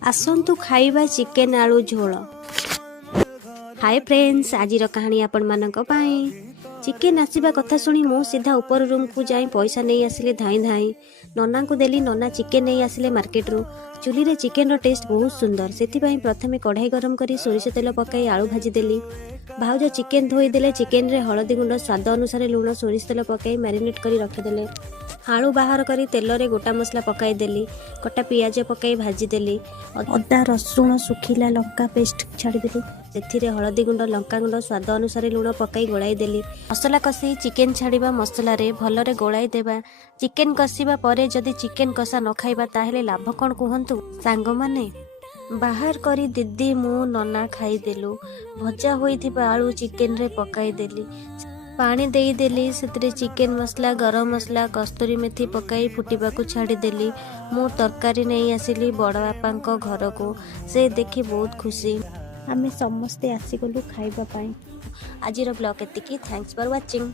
आसतु खाइबा चिकेन आलू झोल। हाय फ्रेंड्स, आजिर कहानी आपण मानक पाई। चिकेन आसीबा कथा सुनी मु सीधा ऊपर रूम को जाई पैसा नहीं आसिले धाई धाई नना को देली। नना चिकेन नहीं आसिले मार्केट रू। चुली रे चिकेन रो टेस्ट बहुत सुंदर, सेथिपाई प्रथमे कढ़ाई गरम करी सोरिष तेल पकाई आलू भाजी देली। भाउज चिकेन धोई देले। चिकेन रे हळदी गुंड स्वाद अनुसार लुण सोरिष तेल पकाई मैरिनेट करी रखिदेले। आलू बाहर करी तेल रे गोटा मसला पकाई देली। कटा पियाज पकाई भाजी देली। अदा रसुण सुखिला लंका पेस्ट छाड़ी देली। सेथिरे हळदी गुंड लंका गुंड स्वाद अनुसार लुण पकाई गोलाई देली। मसला कषि चिकेन छाड़िबा मसला रे भलरे गोलाई देबा। चिकेन कषिबा परे जदि चिकेन कषा न खाइबा ताहेले लाभ कोन कुहंतु सांग माने। बाहर करी दीदी मु नना खाई देलु। भजा होइथिबा आलू चिकेन रे पकाई देली। पानी देई देली। सेतिरे चिकेन मसला गरम मसला कस्तूरी मेथी पकाई फुटिबा को छाड़ी देली। मु तरकारी नहीं आसिली बड़ बापा घर को। से देखी बहुत खुशी। आमे समस्ते आसीगलु खाइबा पाई। आजिर ब्लॉग एतिकी। Thanks for watching.